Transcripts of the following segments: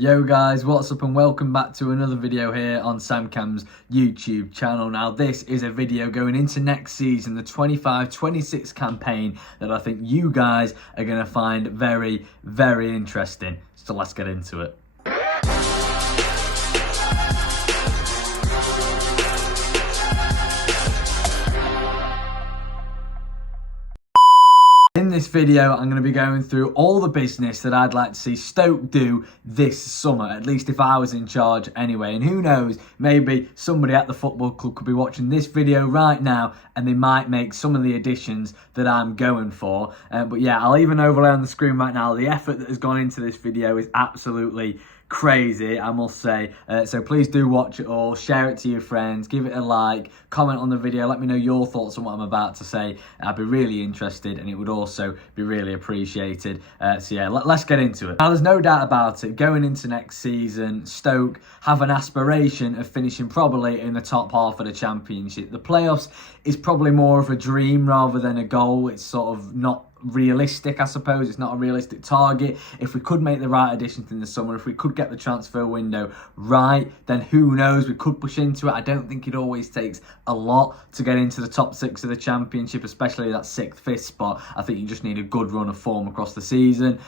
Yo guys, what's up and welcome back to another video here on SAMCAM's YouTube channel. Now this is a video going into next season, the 25-26 campaign, that I think you guys are going to find very, very interesting. So let's get into it. In this video, I'm going to be going through all the business that I'd like to see Stoke do this summer, at least if I was in charge anyway. And who knows, maybe somebody at the football club could be watching this video right now and they might make some of the additions that I'm going for. But yeah, I'll even overlay on the screen right now. The effort that has gone into this video is absolutely crazy, I must say. So please do watch it all, share it to your friends, give it a like, comment on the video, let me know your thoughts on what I'm about to say. I'd be really interested and it would also be really appreciated. So yeah, let's get into it. Now there's no doubt about it, going into next season, Stoke have an aspiration of finishing probably in the top half of the Championship. The playoffs is probably more of a dream rather than a goal. It's sort of not realistic, I suppose. It's not a realistic target. If we could make the right additions in the summer, if we could get the transfer window right, then who knows, we could push into it. I don't think it always takes a lot to get into the top 6 of the Championship, especially that 6th, 5th spot. I think you just need a good run of form across the season.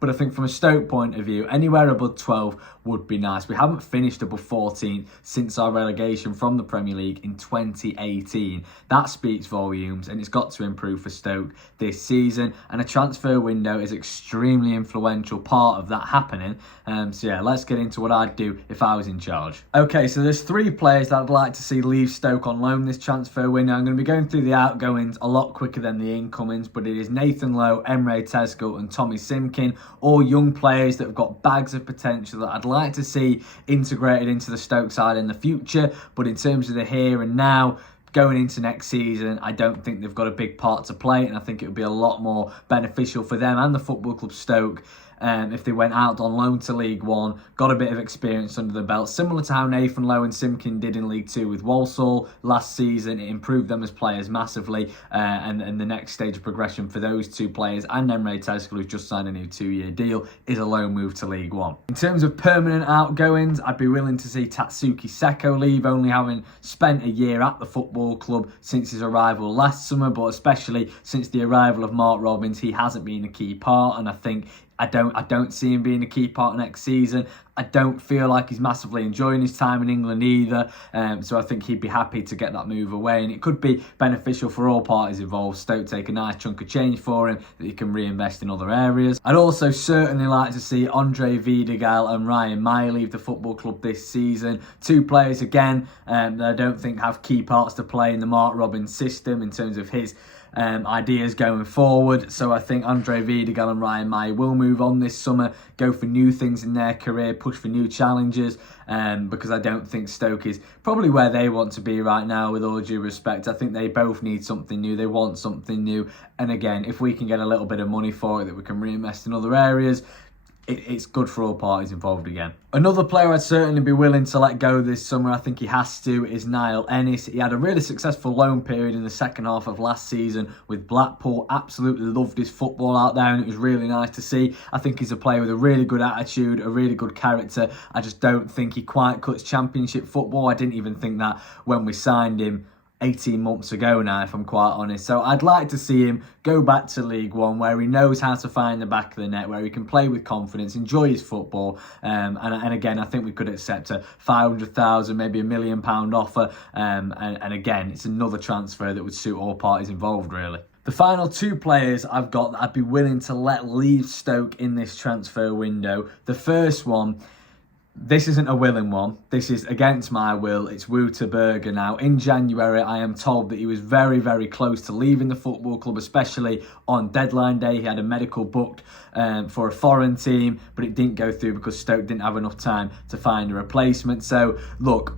But I think from a Stoke point of view, anywhere above 12 would be nice. We haven't finished above 14 since our relegation from the Premier League in 2018. That speaks volumes, and it's got to improve for Stoke this season. And a transfer window is an extremely influential part of that happening. So yeah, let's get into what I'd do if I was in charge. Okay, so there's 3 players that I'd like to see leave Stoke on loan this transfer window. I'm going to be going through the outgoings a lot quicker than the incomings, but it is Nathan Lowe, Emre Tezgel and Tommy Simkin, all young players that have got bags of potential that I'd like to see integrated into the Stoke side in the future. But in terms of the here and now, going into next season, I don't think they've got a big part to play, and I think it would be a lot more beneficial for them and the Football Club Stoke if they went out on loan to League One, got a bit of experience under the belt, similar to how Nathan Lowe and Simkin did in League Two with Walsall last season. It improved them as players massively, and the next stage of progression for those 2 players and Emre Tezgel, who's just signed a new 2-year deal, is a loan move to League One. In terms of permanent outgoings, I'd be willing to see Tatsuki Seko leave, only having spent a year at the football club since his arrival last summer, but especially since the arrival of Mark Robins, he hasn't been a key part, and I think I don't see him being a key part next season. I don't feel like he's massively enjoying his time in England either. So I think he'd be happy to get that move away. And it could be beneficial for all parties involved. Stoke take a nice chunk of change for him that he can reinvest in other areas. I'd also certainly like to see Andre Vidigal and Ryan Meyer leave the football club this season. 2 players, again, that I don't think have key parts to play in the Mark Robins system in terms of his ideas going forward. So I think Andre Vidigal and Ryan Meyer will move on this summer, go for new things in their career, push for new challenges, because I don't think Stoke is probably where they want to be right now, with all due respect. I think they both need something new, they want something new, and again, if we can get a little bit of money for it that we can reinvest in other areas, it's good for all parties involved again. Another player I'd certainly be willing to let go this summer, I think he has to, is Niall Ennis. He had a really successful loan period in the second half of last season with Blackpool. Absolutely loved his football out there and it was really nice to see. I think he's a player with a really good attitude, a really good character. I just don't think he quite cuts Championship football. I didn't even think that when we signed him 18 months ago now, if I'm quite honest. So I'd like to see him go back to League One, where he knows how to find the back of the net, where he can play with confidence, enjoy his football. And again, I think we could accept a 500,000, maybe £1 million offer. And again, it's another transfer that would suit all parties involved, really. The final 2 players I've got that I'd be willing to let leave Stoke in this transfer window. The first one, this isn't a willing one. This is against my will. It's Wouter Berger. Now, in January, I am told that he was very, very close to leaving the football club, especially on deadline day. He had a medical booked for a foreign team, but it didn't go through because Stoke didn't have enough time to find a replacement. So, look,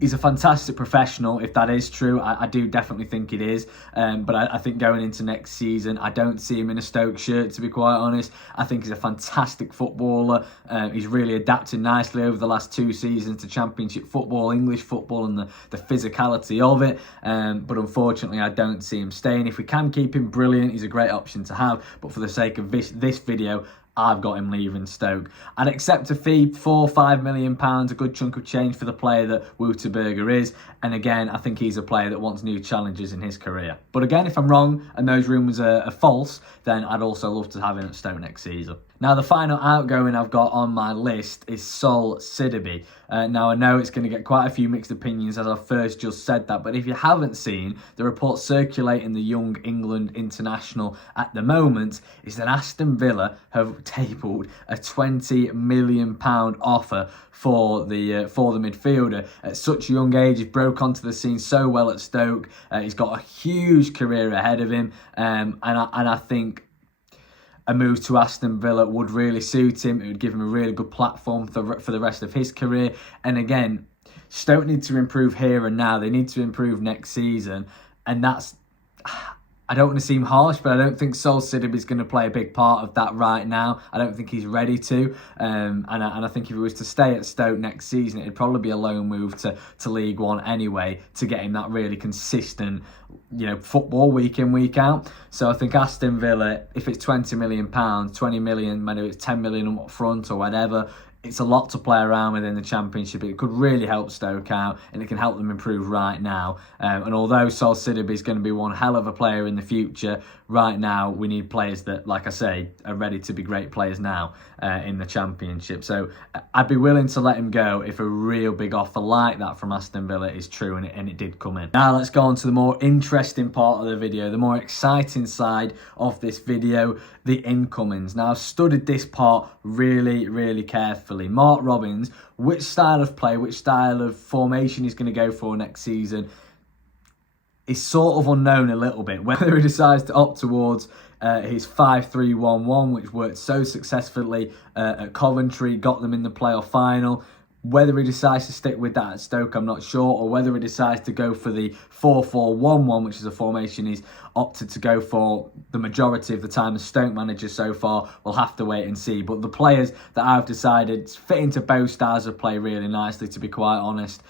he's a fantastic professional, if that is true. I do definitely think it is. But I think going into next season, I don't see him in a Stoke shirt, to be quite honest. I think he's a fantastic footballer. He's really adapted nicely over the last 2 seasons to Championship football, English football, and the physicality of it. But unfortunately, I don't see him staying. If we can keep him, brilliant. He's a great option to have. But for the sake of this video, I've got him leaving Stoke. I'd accept a fee, £4-5 million, a good chunk of change for the player that Wouterberger is. And again, I think he's a player that wants new challenges in his career. But again, if I'm wrong and those rumours are false, then I'd also love to have him at Stoke next season. Now, the final outgoing I've got on my list is Sol Sidibe. Now, I know it's going to get quite a few mixed opinions as I first just said that, but if you haven't seen, the report circulating the Young England international at the moment is that Aston Villa have tabled a £20 million offer for the midfielder. At such a young age, he's broke onto the scene so well at Stoke. He's got a huge career ahead of him, and I think a move to Aston Villa would really suit him. It would give him a really good platform for the rest of his career. And again, Stoke need to improve here and now. They need to improve next season. And that's, I don't want to seem harsh, but I don't think Sol Sidibe is going to play a big part of that right now. I don't think he's ready to. And I think if he was to stay at Stoke next season, it'd probably be a loan move to League One anyway, to get him that really consistent, football week in, week out. So I think Aston Villa, if it's £20 million, 20 million, maybe it's 10 million up front or whatever, it's a lot to play around with in the Championship. It could really help Stoke out, and it can help them improve right now. And although Sol Sidibe is going to be one hell of a player in the future, right now we need players that, like I say, are ready to be great players now in the Championship. So I'd be willing to let him go if a real big offer like that from Aston Villa is true, and it did come in. Now let's go on to the more interesting part of the video, the more exciting side of this video, the incomings. Now, I've studied this part really, really carefully. Mark Robins, which style of play, which style of formation he's going to go for next season is sort of unknown a little bit. Whether he decides to opt towards his 5-3-1-1, which worked so successfully at Coventry, got them in the playoff final. Whether he decides to stick with that at Stoke, I'm not sure, or whether he decides to go for the 4-4-1-1, which is a formation he's opted to go for the majority of the time as Stoke manager so far. We'll have to wait and see. But the players that I've decided fit into both styles of play really nicely, to be quite honest.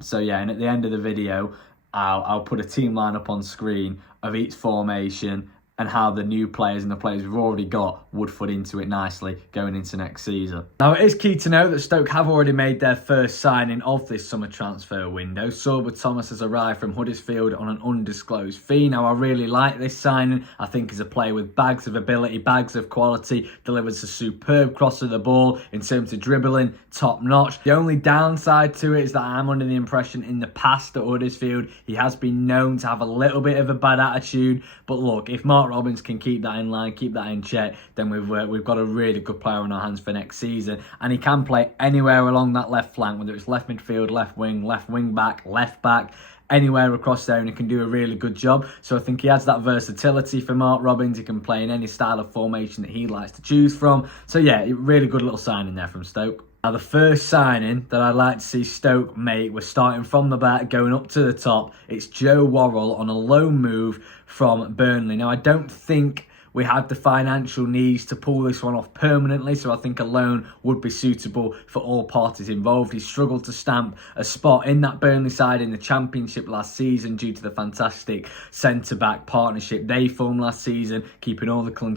So yeah, and at the end of the video, I'll put a team lineup on screen of each formation and how the new players and the players we've already got would fit into it nicely going into next season. Now, it is key to note that Stoke have already made their first signing of this summer transfer window. Sorba Thomas has arrived from Huddersfield on an undisclosed fee. Now, I really like this signing. I think he's a player with bags of ability, bags of quality, delivers a superb cross of the ball in terms of dribbling, top notch. The only downside to it is that I'm under the impression in the past at Huddersfield, he has been known to have a little bit of a bad attitude. But look, if Mark Robins can keep that in line, keep that in check, then we've got a really good player on our hands for next season. And he can play anywhere along that left flank, whether it's left midfield, left wing back, left back, anywhere across there, and he can do a really good job. So I think he has that versatility for Mark Robins. He can play in any style of formation that he likes to choose from. So yeah, really good little signing there from Stoke. Now, the first signing that I'd like to see Stoke make, we're starting from the back, going up to the top. It's Joe Worrell on a loan move from Burnley. Now, I don't think we have the financial needs to pull this one off permanently, so I think a loan would be suitable for all parties involved. He struggled to stamp a spot in that Burnley side in the Championship last season due to the fantastic centre-back partnership they formed last season, keeping all the clean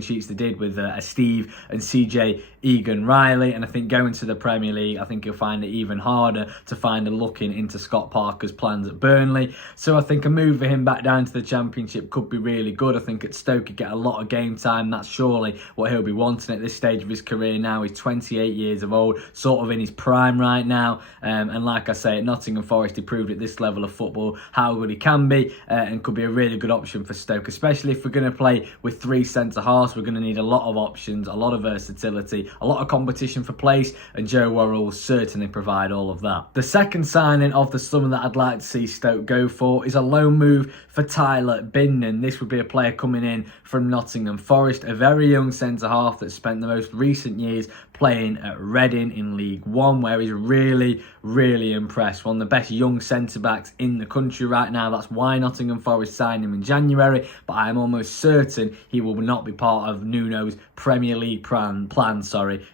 sheets they did with Steve and CJ Egan-Riley. And I think going to the Premier League, I think you'll find it even harder to find a looking into Scott Parker's plans at Burnley. So I think a move for him back down to the Championship could be really good. I think at Stoke he'd get a lot of game time. That's surely what he'll be wanting at this stage of his career now. He's 28 years of old, sort of in his prime right now. And like I say, at Nottingham Forest, he proved at this level of football how good he can be, and could be a really good option for Stoke, especially if we're going to play with three centre-halves. We're going to need a lot of options, a lot of versatility, a lot of competition for place, and Joe Worrell will certainly provide all of that. The second signing of the summer that I'd like to see Stoke go for is a loan move for Tyler Bindon. This would be a player coming in from Nottingham Forest, a very young centre-half that spent the most recent years playing at Reading in League One, where he's really, really impressed. One of the best young centre-backs in the country right now. That's why Nottingham Forest signed him in January, but I'm almost certain he will not be part of Nuno's Premier League plan,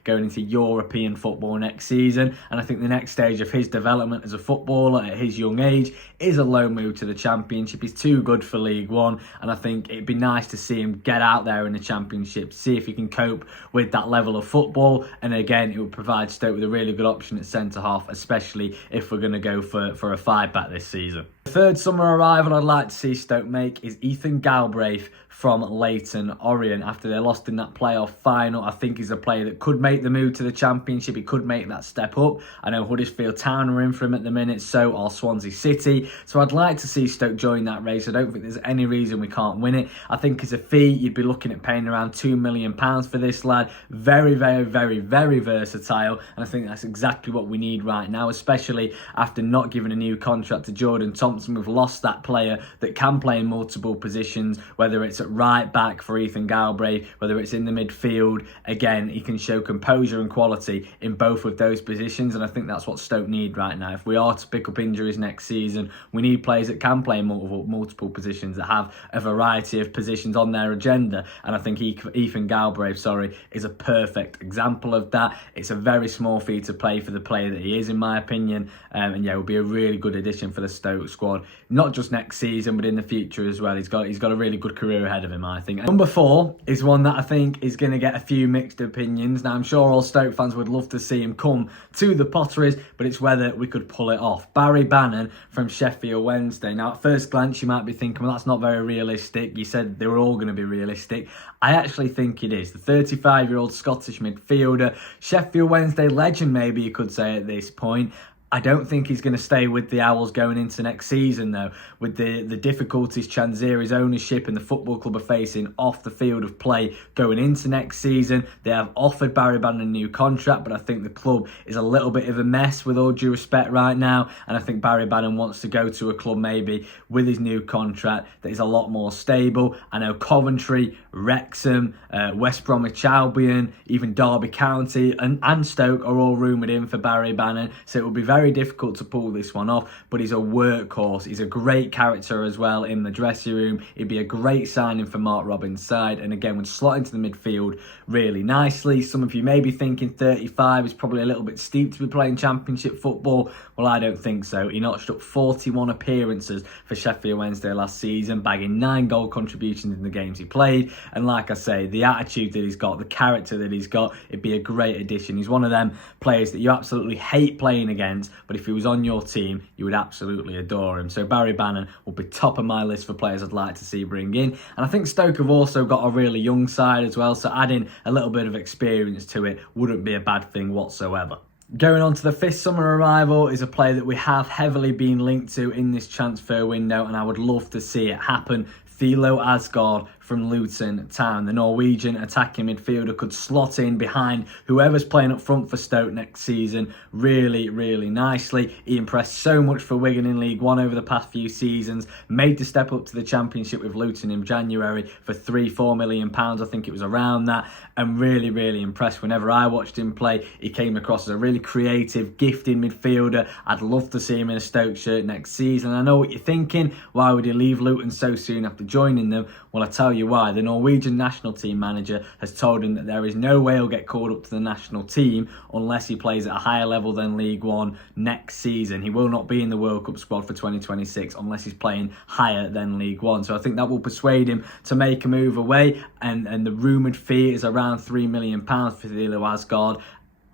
going into European football next season. And I think the next stage of his development as a footballer at his young age is a low move to the Championship. He's too good for League One, and I think it'd be nice to see him get out there in the Championship, see if he can cope with that level of football. And again, it would provide Stoke with a really good option at centre-half, especially if we're going to go for a 5-back this season. The third summer arrival I'd like to see Stoke make is Ethan Galbraith from Leyton Orient. After they lost in that playoff final, I think he's a player that could make the move to the Championship. He could make that step up. I know Huddersfield Town are in for him at the minute, so are Swansea City. So I'd like to see Stoke join that race. I don't think there's any reason we can't win it. I think as a fee, you'd be looking at paying around £2 million for this lad. Very, very, very, very versatile. And I think that's exactly what we need right now, especially after not giving a new contract to Jordan Thompson. We've lost that player that can play in multiple positions, whether it's at right back for Ethan Galbraith, whether it's in the midfield. Again, he can show composure and quality in both of those positions, and I think that's what Stoke need right now. If we are to pick up injuries next season, we need players that can play in multiple positions, that have a variety of positions on their agenda, and I think Ethan Galbraith, is a perfect example of that. It's a very small fee to play for the player that he is, in my opinion, and yeah, it will be a really good addition for the Stoke squad, not just next season, but in the future as well. He's got a really good career ahead of him, I think. And number 4 is one that I think is going to get a few mixed opinions. Now, I'm sure all Stoke fans would love to see him come to the Potteries, but it's whether we could pull it off. Barry Bannon from Sheffield Wednesday. Now, at first glance, you might be thinking, well, that's not very realistic. You said they were all going to be realistic. I actually think it is. The 35-year-old Scottish midfielder, Sheffield Wednesday legend, maybe you could say at this point. I don't think he's going to stay with the Owls going into next season, though. With the difficulties Chanzeri's ownership and the football club are facing off the field of play going into next season, they have offered Barry Bannon a new contract, but I think the club is a little bit of a mess, with all due respect, right now. And I think Barry Bannon wants to go to a club maybe with his new contract that is a lot more stable. I know Coventry, Wrexham, West Bromwich Albion, even Derby County and Stoke are all rumoured in for Barry Bannon, so it will be very difficult to pull this one off, but he's a workhorse. He's a great character as well in the dressing room. He'd be a great signing for Mark Robins' side, and again would slot into the midfield really nicely. Some of you may be thinking 35 is probably a little bit steep to be playing Championship football. Well, I don't think so. He notched up 41 appearances for Sheffield Wednesday last season, bagging 9 goal contributions in the games he played. And like I say, the attitude that he's got, the character that he's got, it'd be a great addition. He's one of them players that you absolutely hate playing against, but if he was on your team, you would absolutely adore him. So Barry Bannon will be top of my list for players I'd like to see bring in. And I think Stoke have also got a really young side as well, so adding a little bit of experience to it wouldn't be a bad thing whatsoever. Going on to the 5th summer arrival is a player that we have heavily been linked to in this transfer window, and I would love to see it happen. Thilo Asgard from Luton Town. The Norwegian attacking midfielder could slot in behind whoever's playing up front for Stoke next season really, really nicely. He impressed so much for Wigan in League One over the past few seasons, made the step up to the Championship with Luton in January for £3-4 million, I think it was around that, and really, really impressed. Whenever I watched him play, he came across as a really creative, gifted midfielder. I'd love to see him in a Stoke shirt next season. I know what you're thinking, why would he leave Luton so soon after joining them? Well, I tell you why. The Norwegian national team manager has told him that there is no way he'll get called up to the national team unless he plays at a higher level than League One next season. He will not be in the World Cup squad for 2026 unless he's playing higher than League One. So I think that will persuade him to make a move away. And the rumoured fee is around £3 million for Thilo Asgard.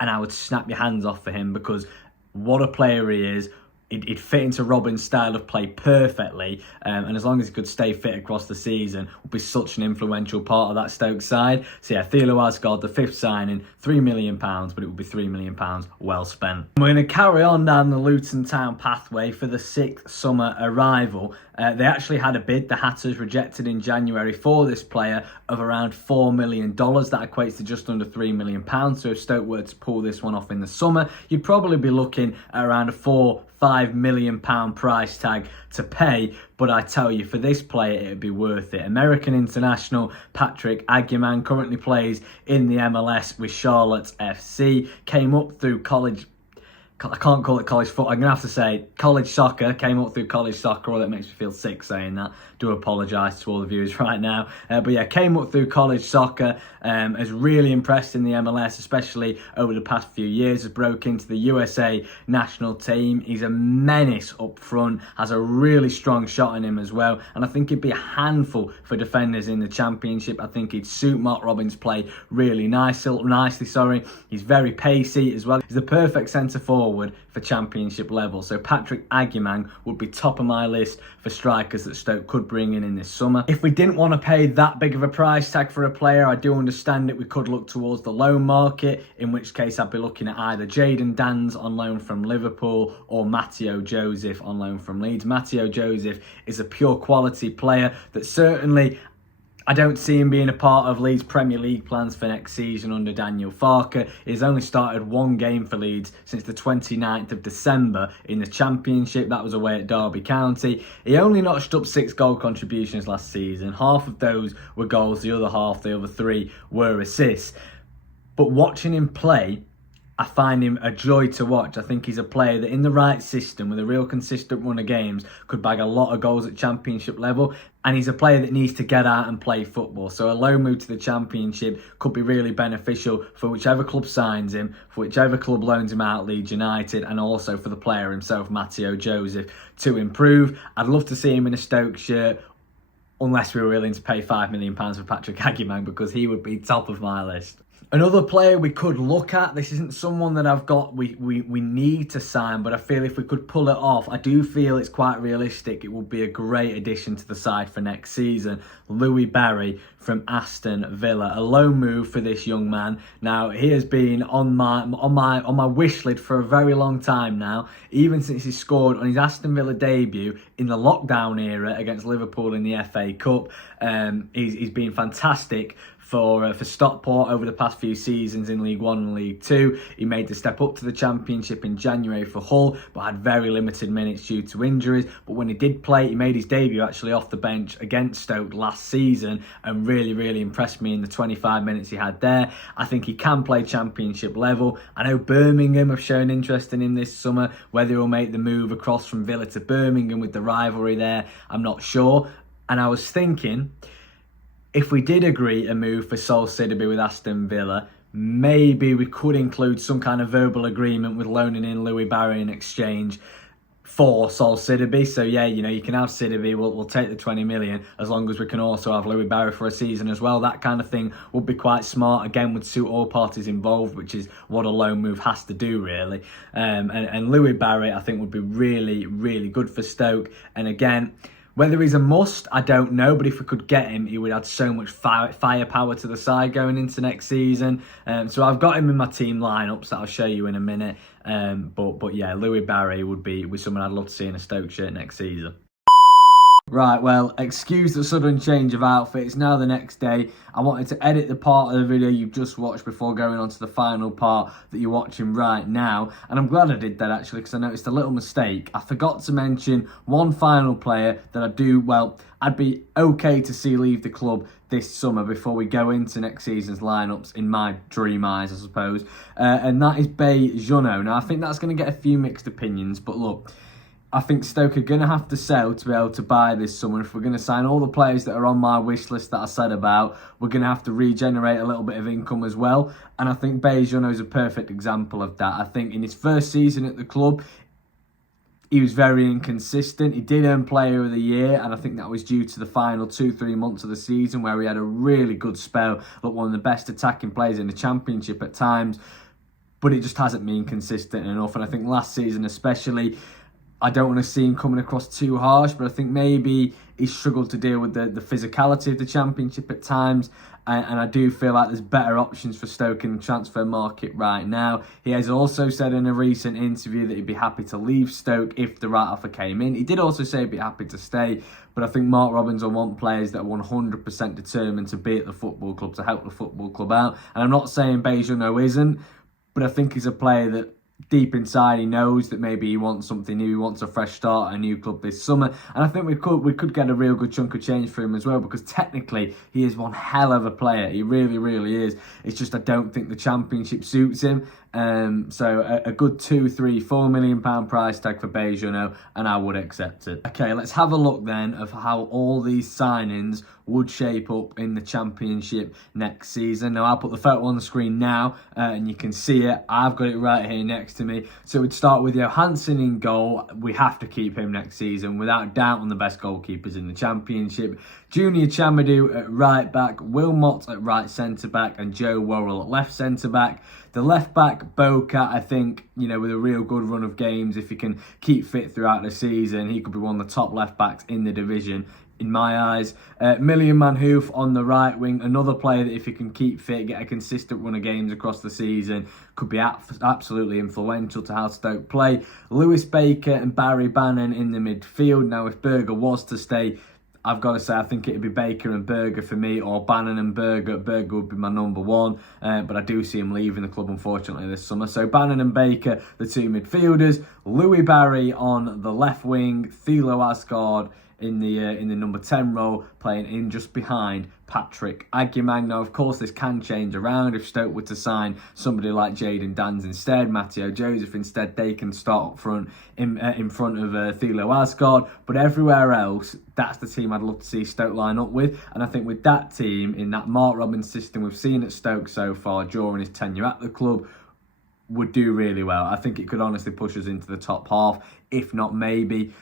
And I would snap your hands off for him, because what a player he is. He'd fit into Robin's style of play perfectly, and as long as he could stay fit across the season, would be such an influential part of that Stoke side. So yeah, Thilo Asgard, the 5th signing, £3 million, but it would be £3 million well spent. We're going to carry on down the Luton Town pathway for the 6th summer arrival. They actually had a bid, the Hatters rejected in January, for this player of around $4 million. That equates to just under £3 million. So if Stoke were to pull this one off in the summer, you'd probably be looking at around a £4-5 million price tag to pay. But I tell you, for this player, it'd be worth it. American international Patrick Aguiman currently plays in the MLS with Charlotte FC. Came up through college I can't call it college football. I'm going to have to say college soccer. Came up through college soccer. That makes me feel sick saying that. Do apologise to all the viewers right now. But yeah, came up through college soccer. Has really impressed in the MLS, especially over the past few years. Has broke into the USA national team. He's a menace up front. Has a really strong shot in him as well. And I think he'd be a handful for defenders in the Championship. I think he'd suit Mark Robins' play really nicely. He's very pacey as well. He's the perfect centre forward for Championship level. So Patrick Agyemang would be top of my list for strikers that Stoke could bring in this summer. If we didn't want to pay that big of a price tag for a player, I do understand it. We could look towards the loan market, in which case I'd be looking at either Jayden Danns on loan from Liverpool or Matteo Joseph on loan from Leeds. Matteo Joseph is a pure quality player that certainly I don't see him being a part of Leeds' Premier League plans for next season under Daniel Farke. He's only started one game for Leeds since the 29th of December in the Championship. That was away at Derby County. He only notched up 6 goal contributions last season. Half of those were goals, the other 3 were assists. But watching him play, I find him a joy to watch. I think he's a player that in the right system, with a real consistent run of games, could bag a lot of goals at Championship level. And he's a player that needs to get out and play football. So a loan move to the Championship could be really beneficial for whichever club signs him, for whichever club loans him out, Leeds United, and also for the player himself, Matteo Joseph, to improve. I'd love to see him in a Stoke shirt, unless we were willing to pay £5 million for Patrick Agyemang, because he would be top of my list. Another player we could look at, this isn't someone that I've got we need to sign, but I feel if we could pull it off, I do feel it's quite realistic. It would be a great addition to the side for next season. Louis Barry from Aston Villa, a loan move for this young man. Now, he has been on my wish list for a very long time now, even since he scored on his Aston Villa debut in the lockdown era against Liverpool in the FA Cup. He's been fantastic for Stockport over the past few seasons in League One and League Two. He made the step up to the Championship in January for Hull, but had very limited minutes due to injuries. But when he did play, he made his debut actually off the bench against Stoke last season and really impressed me in the 25 minutes he had there. I think he can play Championship level. I know Birmingham have shown interest in him this summer. Whether he'll make the move across from Villa to Birmingham with the rivalry there, I'm not sure. And I was thinking, if we did agree a move for Sol Sidibé with Aston Villa, maybe we could include some kind of verbal agreement with loaning in Louis Barry in exchange for Sol Sidibé. So yeah, you can have Sidibé, we'll take the 20 million as long as we can also have Louis Barry for a season as well. That kind of thing would be quite smart. Again, would suit all parties involved, which is what a loan move has to do, really. And Louis Barry, I think, would be really good for Stoke. And again, whether he's a must, I don't know, but if we could get him, he would add so much firepower to the side going into next season. So I've got him in my team lineups that I'll show you in a minute. But yeah, Louis Barry would be someone I'd love to see in a Stoke shirt next season. Right, well, excuse the sudden change of outfit. It's now the next day. I wanted to edit the part of the video you've just watched before going on to the final part that you're watching right now. And I'm glad I did that, actually, because I noticed a little mistake. I forgot to mention one final player that I'd be okay to see leave the club this summer before we go into next season's lineups, in my dream eyes, I suppose. And that is Jonno. Now, I think that's going to get a few mixed opinions, but look, I think Stoke are going to have to sell to be able to buy this summer. If we're going to sign all the players that are on my wish list that I said about, we're going to have to regenerate a little bit of income as well. And I think Jonno is a perfect example of that. I think in his first season at the club, he was very inconsistent. He did earn Player of the Year, and I think that was due to the final 2-3 months of the season where he had a really good spell, looked one of the best attacking players in the Championship at times. But it just hasn't been consistent enough. And I think last season especially, I don't want to see him coming across too harsh, but I think maybe he struggled to deal with the physicality of the Championship at times. And I do feel like there's better options for Stoke in the transfer market right now. He has also said in a recent interview that he'd be happy to leave Stoke if the right offer came in. He did also say he'd be happy to stay, but I think Mark Robins will want players that are 100% determined to be at the football club, to help the football club out. And I'm not saying Jonno isn't, but I think he's a player that deep inside he knows that maybe he wants something new, he wants a fresh start at a new club this summer. And I think we could get a real good chunk of change for him as well, because technically he is one hell of a player. He really is. It's just I don't think the Championship suits him. So a good £2, £3, £4 million price tag for Jonno, and I would accept it. Okay, let's have a look then of how all these signings would shape up in the Championship next season. Now, I'll put the photo on the screen now, and you can see it. I've got it right here next to me. So we'd start with Johansson in goal. We have to keep him next season, without doubt, one of the best goalkeepers in the Championship. Junior Chamadou at right back, Wilmot at right centre-back, and Joe Worrell at left centre-back. The left-back, Boca, I think, with a real good run of games, if he can keep fit throughout the season, he could be one of the top left-backs in the division, in my eyes. Million Manhoof on the right wing, another player that if he can keep fit, get a consistent run of games across the season, could be absolutely influential to how Stoke play. Lewis Baker and Barry Bannon in the midfield. Now, if Berger was to stay, I've got to say, I think it'd be Baker and Berger for me, or Bannon and Berger. Berger would be my number one, but I do see him leaving the club, unfortunately, this summer. So Bannon and Baker, the two midfielders. Louis Barry on the left wing. Thilo Asgard in the number 10 role, playing in just behind Patrick Agyemang. Now, of course, this can change around. If Stoke were to sign somebody like Jayden Danns instead, Matteo Joseph instead, they can start up front in front of Thilo Asgard. But everywhere else, that's the team I'd love to see Stoke line up with. And I think with that team, in that Mark Robins system we've seen at Stoke so far during his tenure at the club, would do really well. I think it could honestly push us into the top half, if not maybe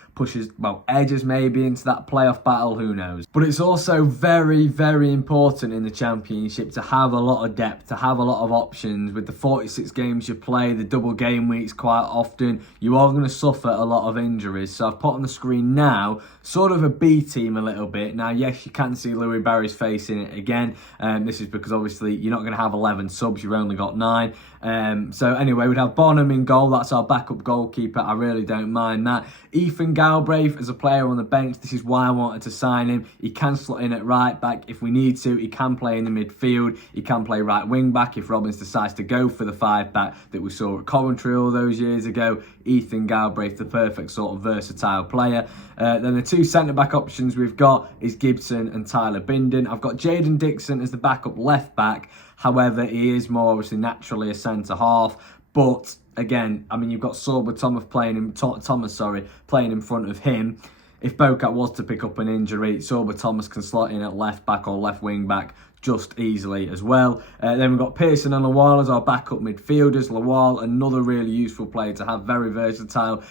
edges maybe into that playoff battle, who knows. But it's also very, very important in the Championship to have a lot of depth, to have a lot of options. With the 46 games you play, the double game weeks quite often, you are going to suffer a lot of injuries. So I've put on the screen now sort of a B team a little bit. Now, yes, you can see Louis Barry's face in it again. This is because obviously you're not going to have 11 subs, you've only got 9. So anyway, we'd have Bonham in goal. That's our backup goalkeeper. I really don't mind that. Ethan Galbraith as a player on the bench. This is why I wanted to sign him. He can slot in at right back if we need to. He can play in the midfield. He can play right wing back if Robins decides to go for the 5 back that we saw at Coventry all those years ago. Ethan Galbraith, the perfect sort of versatile player. Then the two centre back options we've got is Gibson and Tyler Bindon. I've got Jaden Dixon as the backup left back. However, he is more obviously naturally a centre half. But again, I mean, you've got Sorba Thomas playing in front of him. If Bocat was to pick up an injury, Sorba Thomas can slot in at left back or left wing back just easily as well. Then we've got Pearson and Lawal as our backup midfielders. Lawal, another really useful player to have, very versatile.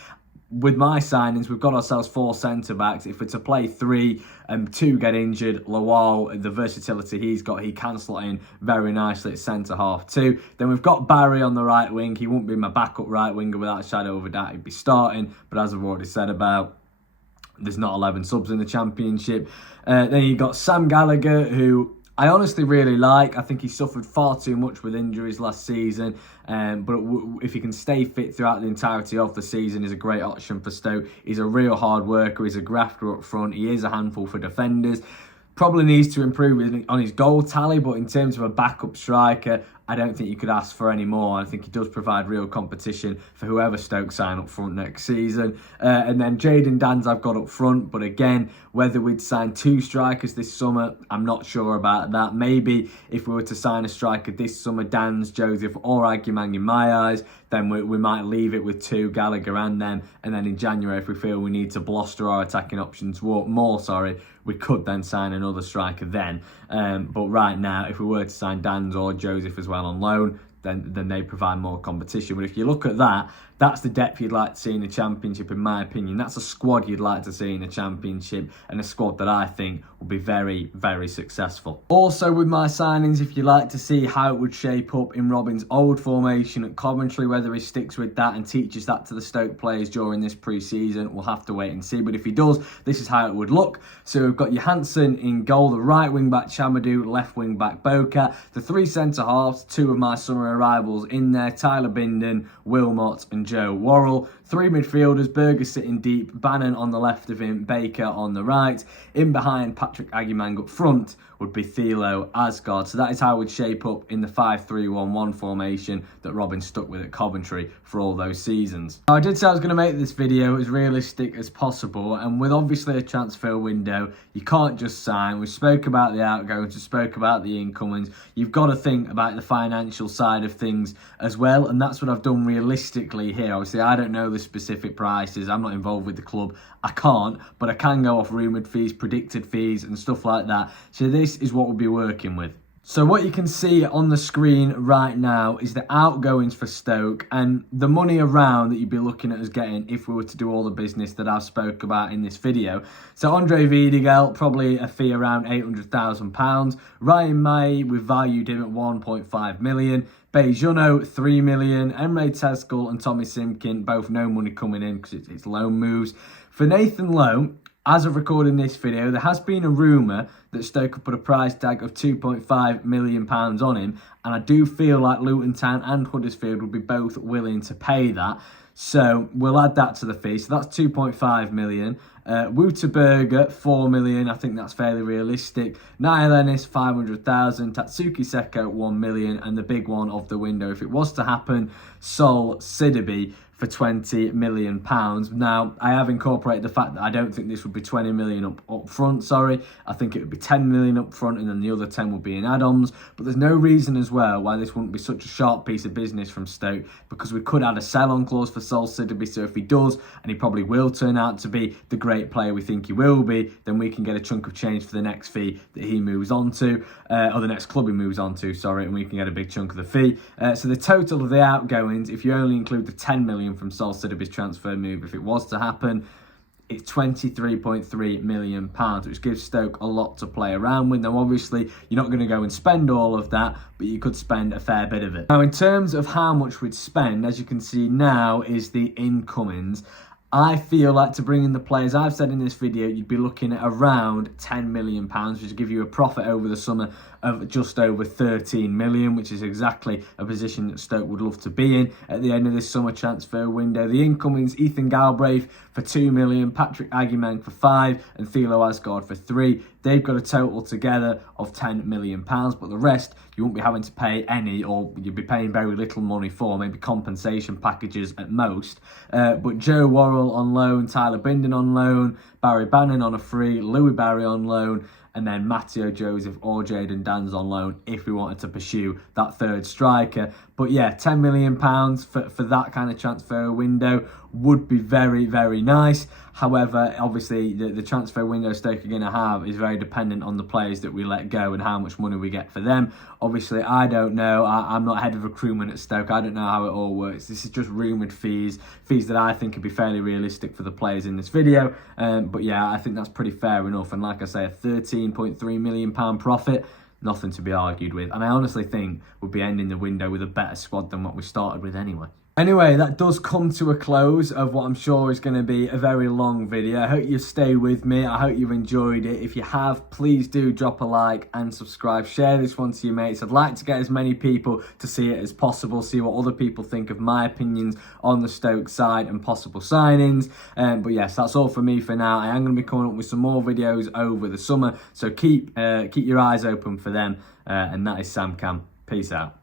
With my signings, we've got ourselves 4 centre-backs. If we're to play 3 and 2 get injured, Lawal, the versatility he's got, he can slot in very nicely at centre-half too. Then we've got Barry on the right wing. He wouldn't be my backup right winger without a shadow of a doubt. He'd be starting, but as I've already said about, there's not 11 subs in the Championship. Then you've got Sam Gallagher, who I honestly really like. I think he suffered far too much with injuries last season. But if he can stay fit throughout the entirety of the season, he's a great option for Stoke. He's a real hard worker. He's a grafter up front. He is a handful for defenders. Probably needs to improve on his goal tally, but in terms of a backup striker, I don't think you could ask for any more. I think he does provide real competition for whoever Stoke sign up front next season. And then Jayden Danns I've got up front, but again, whether we'd sign 2 strikers this summer, I'm not sure about that. Maybe if we were to sign a striker this summer, Danns, Joseph or Agyemang in my eyes, then we might leave it with 2, Gallagher and then in January, if we feel we need to bolster our attacking options more, we could then sign another striker then. But right now, if we were to sign Danns or Joseph as well on loan, then they provide more competition. But if you look at that, that's the depth you'd like to see in the Championship, in my opinion. That's a squad you'd like to see in the Championship, and a squad that I think will be very, very successful. Also, with my signings, if you like to see how it would shape up in Robins' old formation at Coventry, whether he sticks with that and teaches that to the Stoke players during this pre-season, we'll have to wait and see. But if he does, this is how it would look. So we've got Johansson in goal, the right wing-back Chamadou, left wing-back Bocat, the 3 centre-halves, 2 of my summer arrivals in there, Tyler Bindon, Wilmot and Joe Worrell. 3 midfielders, Berger sitting deep, Bannon on the left of him, Baker on the right. In behind, Patrick Agyemang up front. would be Thilo Asgard. So that is how it would shape up in the 5-3-1-1 formation that Robin stuck with at Coventry for all those seasons. Now, I did say I was going to make this video as realistic as possible, and with obviously a transfer window, you can't just sign. We spoke about the outgoings, we spoke about the incomings. You've got to think about the financial side of things as well, and that's what I've done realistically here. Obviously, I don't know the specific prices. I'm not involved with the club. I can't, but I can go off rumoured fees, predicted fees and stuff like that. So this is what we'll be working with. So what you can see on the screen right now is the outgoings for Stoke and the money around that you'd be looking at us getting if we were to do all the business that I've spoke about in this video. So Andre Vidigal, probably a fee around £800,000. Ryan May, we valued him at 1.5 million. Jonno, 3 million. Emre Tezgul and Tommy Simkin, both no money coming in because it's loan moves. For Nathan Lowe, as of recording this video, there has been a rumour that Stoke could put a price tag of £2.5 million on him, and I do feel like Luton Town and Huddersfield would be both willing to pay that. So we'll add that to the fee. So that's 2.5 million. Wouterberger, 4 million. I think that's fairly realistic. Niall Ennis, 500,000. Tatsuki Seko, 1 million. And the big one of the window, if it was to happen, Sol Sidibe for £20 million. Now, I have incorporated the fact that I don't think this would be 20 million up front, sorry. I think it would be 10 million up front and then the other 10 would be in add-ons. But there's no reason as well why this wouldn't be such a sharp piece of business from Stoke, because we could add a sell-on clause for Sol Sidibe. So if he does, and he probably will turn out to be the great player we think he will be, then we can get a chunk of change for the next fee that he moves on to, or the next club he moves on to, sorry, and we can get a big chunk of the fee. So the total of the outgoings, if you only include the 10 million from Sol Sidibe's transfer move, if it was to happen, it's £23.3 million, which gives Stoke a lot to play around with. Now, obviously, you're not going to go and spend all of that, but you could spend a fair bit of it. Now, in terms of how much we'd spend, as you can see now, is the incomings. I feel like to bring in the players, I've said in this video, you'd be looking at around £10 million, which would give you a profit over the summer of just over 13 million, which is exactly a position that Stoke would love to be in at the end of this summer transfer window. The incomings, Ethan Galbraith for 2 million, Patrick Agyemang for 5, and Thilo Asgard for 3. They've got a total together of £10 million, but the rest you won't be having to pay any, or you'll be paying very little money for, maybe compensation packages at most. But Joe Worrell on loan, Tyler Binden on loan, Barry Bannon on a free, Louis Barry on loan, and then Matteo Joseph or Jayden Danns on loan if we wanted to pursue that third striker. But yeah, £10 million for that kind of transfer window would be very, very nice. However, obviously, the transfer window Stoke are going to have is very dependent on the players that we let go and how much money we get for them. Obviously, I don't know. I'm not head of recruitment at Stoke. I don't know how it all works. This is just rumoured fees that I think could be fairly realistic for the players in this video. But yeah, I think that's pretty fair enough. And like I say, a £13.3 million profit, nothing to be argued with. And I honestly think we'll be ending the window with a better squad than what we started with anyway. Anyway, that does come to a close of what I'm sure is going to be a very long video. I hope you stay with me. I hope you've enjoyed it. If you have, please do drop a like and subscribe. Share this one to your mates. I'd like to get as many people to see it as possible, see what other people think of my opinions on the Stoke side and possible signings. But yes, that's all for me for now. I am going to be coming up with some more videos over the summer, so keep your eyes open for them. And that is SAMCAM. Peace out.